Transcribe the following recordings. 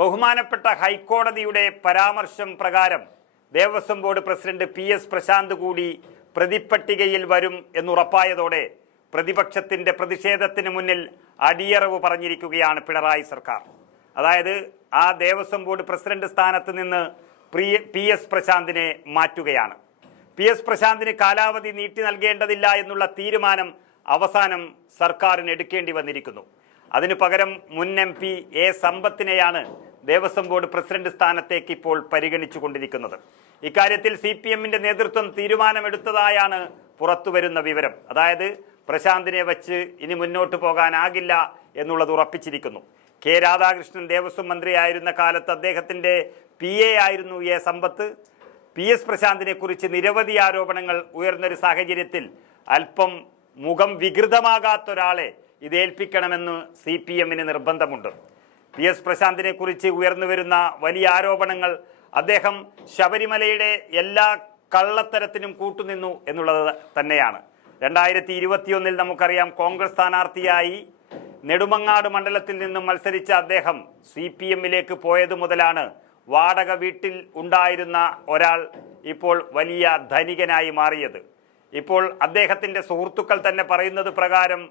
ബഹുമാനപ്പെട്ട ഹൈക്കോടതിയുടെ പരാമർശം പ്രകാരം Devaswom board president P S Prashanth കൂടി പ്രതിപ്പട്ടികയിൽ വരും എന്നുറപ്പായതോടെ പ്രതിപക്ഷത്തിന്റെ പ്രതിഷേധത്തിന് മുന്നിൽ അടിയറവ് പറഞ്ഞിരിക്കുകയാണ് പിണറായി സർക്കാർ. അതായത് ആ ദേവസ്വം ബോർഡ് പ്രസിഡന്റ് സ്ഥാനത്ത് നിന്ന് പ്രിയ- പി എസ് പ്രശാന്തിനെ മാറ്റുകയാണ്. പി എസ് പ്രശാന്തിന് കാലാവധി നീട്ടി നൽകേണ്ടതില്ല എന്നുള്ള തീരുമാനം അവസാനം സർക്കാരിന് എടുക്കേണ്ടി വന്നിരിക്കുന്നു. അതിനു പകരം മുൻ എം പി എ സമ്പത്തിനെയാണ് ദേവസ്വം ബോർഡ് പ്രസിഡന്റ് സ്ഥാനത്തേക്ക് ഇപ്പോൾ പരിഗണിച്ചുകൊണ്ടിരിക്കുന്നത്. ഇക്കാര്യത്തിൽ സി പി എമ്മിന്റെ നേതൃത്വം തീരുമാനമെടുത്തതായാണ് പുറത്തുവരുന്ന വിവരം. അതായത് പ്രശാന്തിനെ വച്ച് ഇനി മുന്നോട്ട് പോകാനാകില്ല എന്നുള്ളത് ഉറപ്പിച്ചിരിക്കുന്നു. കെ രാധാകൃഷ്ണൻ ദേവസ്വം മന്ത്രിയായിരുന്ന കാലത്ത് അദ്ദേഹത്തിന്റെ പി എ ആയിരുന്നു എ സമ്പത്ത്. പി എസ് പ്രശാന്തിനെ കുറിച്ച് നിരവധി ആരോപണങ്ങൾ ഉയർന്നൊരു സാഹചര്യത്തിൽ അല്പം മുഖം വികൃതമാകാത്തൊരാളെ ഇത് ഏൽപ്പിക്കണമെന്ന് സി പി എമ്മിന് നിർബന്ധമുണ്ട്. പി എസ് പ്രശാന്തിനെ കുറിച്ച് ഉയർന്നുവരുന്ന വലിയ ആരോപണങ്ങൾ അദ്ദേഹം ശബരിമലയുടെ എല്ലാ കള്ളത്തരത്തിനും കൂട്ടുനിന്നു എന്നുള്ളത് തന്നെയാണ്. രണ്ടായിരത്തി ഇരുപത്തിയൊന്നിൽ നമുക്കറിയാം കോൺഗ്രസ് സ്ഥാനാർത്ഥിയായി നെടുമങ്ങാട് മണ്ഡലത്തിൽ നിന്നും മത്സരിച്ച അദ്ദേഹം സി പി എമ്മിലേക്ക് പോയത് മുതലാണ് വാടക വീട്ടിൽ ഉണ്ടായിരുന്ന ഒരാൾ ഇപ്പോൾ വലിയ ധനികനായി മാറിയത്. ഇപ്പോൾ അദ്ദേഹത്തിന്റെ സുഹൃത്തുക്കൾ തന്നെ പറയുന്നത് പ്രകാരം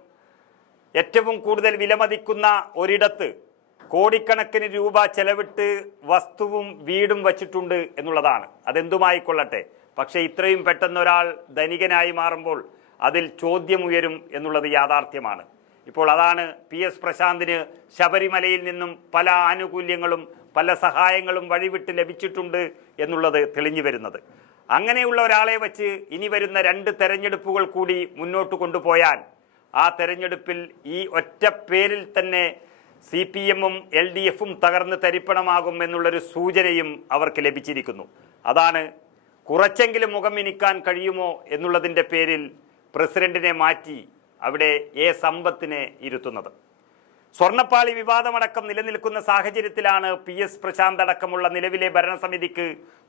ഏറ്റവും കൂടുതൽ വിലമതിക്കുന്ന ഒരിടത്ത് കോടിക്കണക്കിന് രൂപ ചെലവിട്ട് വസ്തുവും വീടും വച്ചിട്ടുണ്ട് എന്നുള്ളതാണ്. അതെന്തുമായിക്കൊള്ളട്ടെ? പക്ഷേ ഇത്രയും പെട്ടെന്നൊരാൾ ധനികനായി മാറുമ്പോൾ അതിൽ ചോദ്യമുയരും എന്നുള്ളത് യാഥാർത്ഥ്യമാണ്. ഇപ്പോൾ അതാണ് പി എസ് പ്രശാന്തിന് ശബരിമലയിൽ നിന്നും പല ആനുകൂല്യങ്ങളും പല സഹായങ്ങളും വഴിവിട്ട് ലഭിച്ചിട്ടുണ്ട് എന്നുള്ളത് തെളിഞ്ഞു വരുന്നത്. അങ്ങനെയുള്ള ഒരാളെ വച്ച് ഇനി വരുന്ന രണ്ട് തെരഞ്ഞെടുപ്പുകൾ കൂടി മുന്നോട്ട് കൊണ്ടുപോയാൽ ആ തെരഞ്ഞെടുപ്പിൽ ഈ ഒറ്റ പേരിൽ തന്നെ സി പി എമ്മും എൽ ഡി എഫും തകർന്ന് തരിപ്പണമാകും എന്നുള്ളൊരു സൂചനയും അവർക്ക് ലഭിച്ചിരിക്കുന്നു. അതാണ് കുറച്ചെങ്കിലും മുഖം ഇനിക്കാൻ കഴിയുമോ എന്നുള്ളതിന്റെ പേരിൽ പ്രസിഡന്റിനെ മാറ്റി അവിടെ എ സമ്പത്തിനെ ഇരുത്തുന്നത്. സ്വർണപ്പാളി വിവാദമടക്കം നിലനിൽക്കുന്ന സാഹചര്യത്തിലാണ് പി എസ് പ്രശാന്ത് അടക്കമുള്ള നിലവിലെ ഭരണസമിതിക്ക്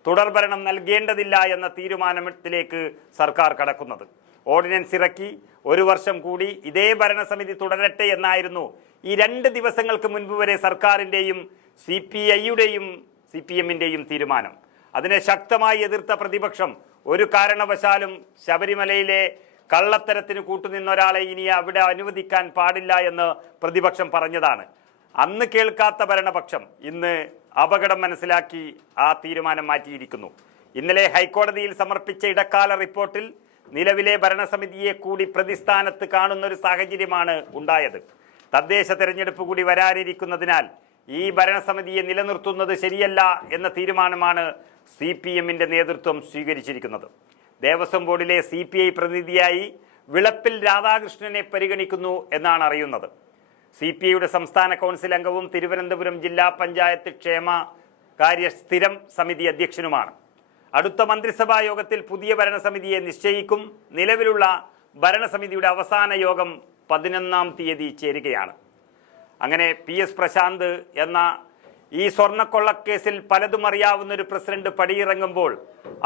തുടർഭരണം നൽകേണ്ടതില്ല എന്ന തീരുമാനത്തിലേക്ക് സർക്കാർ കടക്കുന്നത്. ഓർഡിനൻസ് ഇറക്കി ഒരു വർഷം കൂടി ഇതേ ഭരണസമിതി തുടരട്ടെ എന്നായിരുന്നു ഈ രണ്ട് ദിവസങ്ങൾക്ക് മുൻപ് വരെ സർക്കാരിന്റെയും സി പി ഐയുടെയും സി പി എമ്മിന്റെയും തീരുമാനം. അതിനെ ശക്തമായി എതിർത്ത പ്രതിപക്ഷം ഒരു കാരണവശാലും ശബരിമലയിലെ കള്ളത്തരത്തിന് കൂട്ടുനിന്ന ഒരാളെ ഇനി അവിടെ അനുവദിക്കാൻ പാടില്ല എന്ന് പ്രതിപക്ഷം പറഞ്ഞതാണ്. അന്ന് കേൾക്കാത്ത ഭരണപക്ഷം ഇന്ന് അപകടം മനസ്സിലാക്കി ആ തീരുമാനം മാറ്റിയിരിക്കുന്നു. ഇന്നലെ ഹൈക്കോടതിയിൽ സമർപ്പിച്ച ഇടക്കാല റിപ്പോർട്ടിൽ നിലവിലെ ഭരണസമിതിയെ കൂടി പ്രതിസ്ഥാനത്ത് കാണുന്ന ഒരു സാഹചര്യമാണ് ഉണ്ടായത്. തദ്ദേശ തെരഞ്ഞെടുപ്പ് കൂടി വരാനിരിക്കുന്നതിനാൽ ഈ ഭരണസമിതിയെ നിലനിർത്തുന്നത് ശരിയല്ല എന്ന തീരുമാനമാണ് സി പി എമ്മിന്റെ നേതൃത്വം സ്വീകരിച്ചിരിക്കുന്നത്. ദേവസ്വം ബോർഡിലെ സി പി ഐ പ്രതിനിധിയായി വിളപ്പിൽ രാധാകൃഷ്ണനെ പരിഗണിക്കുന്നു എന്നാണ് അറിയുന്നത്. സി പി ഐയുടെ സംസ്ഥാന കൗൺസിൽ അംഗവും തിരുവനന്തപുരം ജില്ലാ പഞ്ചായത്ത് ക്ഷേമ കാര്യ സ്ഥിരം സമിതി അധ്യക്ഷനുമാണ്. അടുത്ത മന്ത്രിസഭാ യോഗത്തിൽ പുതിയ ഭരണസമിതിയെ നിശ്ചയിക്കും നിലവിലുള്ള ഭരണസമിതിയുടെ അവസാന യോഗം പതിനൊന്നാം തീയതി ചേരുകയാണ്. അങ്ങനെ പി എസ് പ്രശാന്ത് എന്ന ഈ സ്വർണക്കൊള്ളക്കേസിൽ പലതും അറിയാവുന്ന ഒരു പ്രസിഡന്റ് പടിയിറങ്ങുമ്പോൾ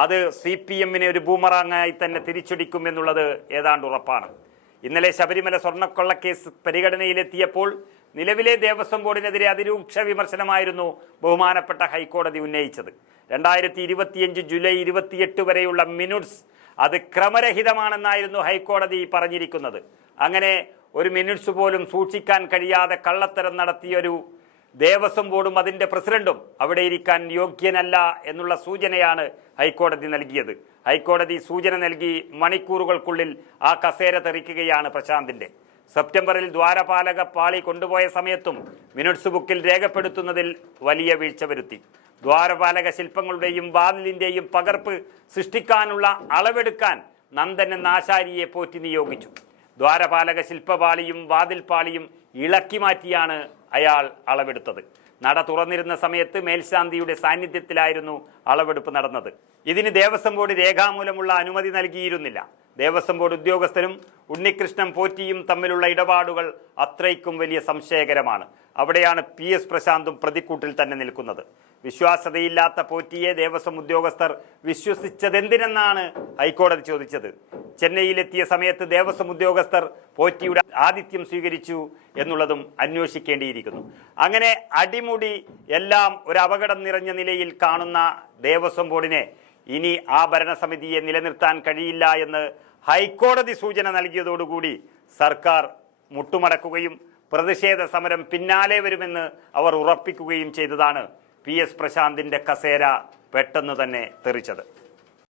അത് സി പി എമ്മിനെ ഒരു ബൂമറാങ്ങായി തന്നെ തിരിച്ചടിക്കും എന്നുള്ളത് ഏതാണ്ട് ഉറപ്പാണ്. ഇന്നലെ ശബരിമല സ്വർണക്കൊള്ളക്കേസ് പരിഗണനയിലെത്തിയപ്പോൾ നിലവിലെ ദേവസ്വം ബോർഡിനെതിരെ അതിരൂക്ഷ വിമർശനമായിരുന്നു ബഹുമാനപ്പെട്ട ഹൈക്കോടതി ഉന്നയിച്ചത്. രണ്ടായിരത്തി ഇരുപത്തിയഞ്ച് ജൂലൈ ഇരുപത്തിയെട്ട് വരെയുള്ള മിനുട്സ് അത് ക്രമരഹിതമാണെന്നായിരുന്നു ഹൈക്കോടതി പറഞ്ഞിരിക്കുന്നത്. അങ്ങനെ ഒരു മിനിറ്റ്സ് പോലും സൂക്ഷിക്കാൻ കഴിയാതെ കള്ളത്തരം നടത്തിയൊരു ദേവസ്വം ബോർഡും അതിന്റെ പ്രസിഡന്റും അവിടെ ഇരിക്കാൻ യോഗ്യനല്ല എന്നുള്ള സൂചനയാണ് ഹൈക്കോടതി നൽകിയത്. ഹൈക്കോടതി സൂചന നൽകി മണിക്കൂറുകൾക്കുള്ളിൽ ആ കസേര തെറിക്കുകയാണ് പ്രശാന്തിന്റെ സെപ്റ്റംബറിൽ ദ്വാരപാലക പാളി കൊണ്ടുപോയ സമയത്തും മിനിറ്റ്സ് ബുക്കിൽ രേഖപ്പെടുത്തുന്നതിൽ വലിയ വീഴ്ച വരുത്തി. ദ്വാരപാലക ശില്പങ്ങളുടെയും വാതിലിന്റെയും പകർപ്പ് സൃഷ്ടിക്കാനുള്ള അളവെടുക്കാൻ നന്ദൻ നാശാരിയെ പോറ്റി നിയോഗിച്ചു. ദ്വാരപാലക ശില്പപാളിയും വാതിൽപാളിയും ഇളക്കി മാറ്റിയാണ് അയാൾ അളവെടുത്തത്. നട തുറന്നിരുന്ന സമയത്ത് മേൽശാന്തിയുടെ സാന്നിധ്യത്തിലായിരുന്നു അളവെടുപ്പ് നടന്നത്. ഇതിന് ദേവസ്വം ബോർഡ് രേഖാമൂലമുള്ള അനുമതി നൽകിയിരുന്നില്ല. ദേവസ്വം ബോർഡ് ഉദ്യോഗസ്ഥരും ഉണ്ണികൃഷ്ണൻ പോറ്റിയും തമ്മിലുള്ള ഇടപാടുകൾ അത്രയ്ക്കും വലിയ സംശയകരമാണ്. അവിടെയാണ് പി എസ് പ്രശാന്തും പ്രതിക്കൂട്ടിൽ തന്നെ നിൽക്കുന്നത്. വിശ്വാസതയില്ലാത്ത പോറ്റിയെ ദേവസ്വം ഉദ്യോഗസ്ഥർ വിശ്വസിച്ചതെന്തിനെന്നാണ് ഹൈക്കോടതി ചോദിച്ചത്. ചെന്നൈയിലെത്തിയ സമയത്ത് ദേവസ്വം ഉദ്യോഗസ്ഥർ പോറ്റിയുടെ ആതിഥ്യം സ്വീകരിച്ചു എന്നുള്ളതും അന്വേഷിക്കേണ്ടിയിരിക്കുന്നു. അങ്ങനെ അടിമുടി എല്ലാം ഒരു അപകടം നിറഞ്ഞ നിലയിൽ കാണുന്ന ദേവസ്വം ബോർഡിനെ ഇനി ആ ഭരണസമിതിയെ നിലനിർത്താൻ കഴിയില്ല എന്ന് ഹൈക്കോടതി സൂചന നൽകിയതോടുകൂടി സർക്കാർ മുട്ടുമടക്കുകയും പ്രതിഷേധ സമരം പിന്നാലെ വരുമെന്ന് അവർ ഉറപ്പിക്കുകയും ചെയ്തതാണ് പി എസ് പ്രശാന്തിന്റെ കസേര പെട്ടെന്ന് തന്നെ തെറിച്ചത്.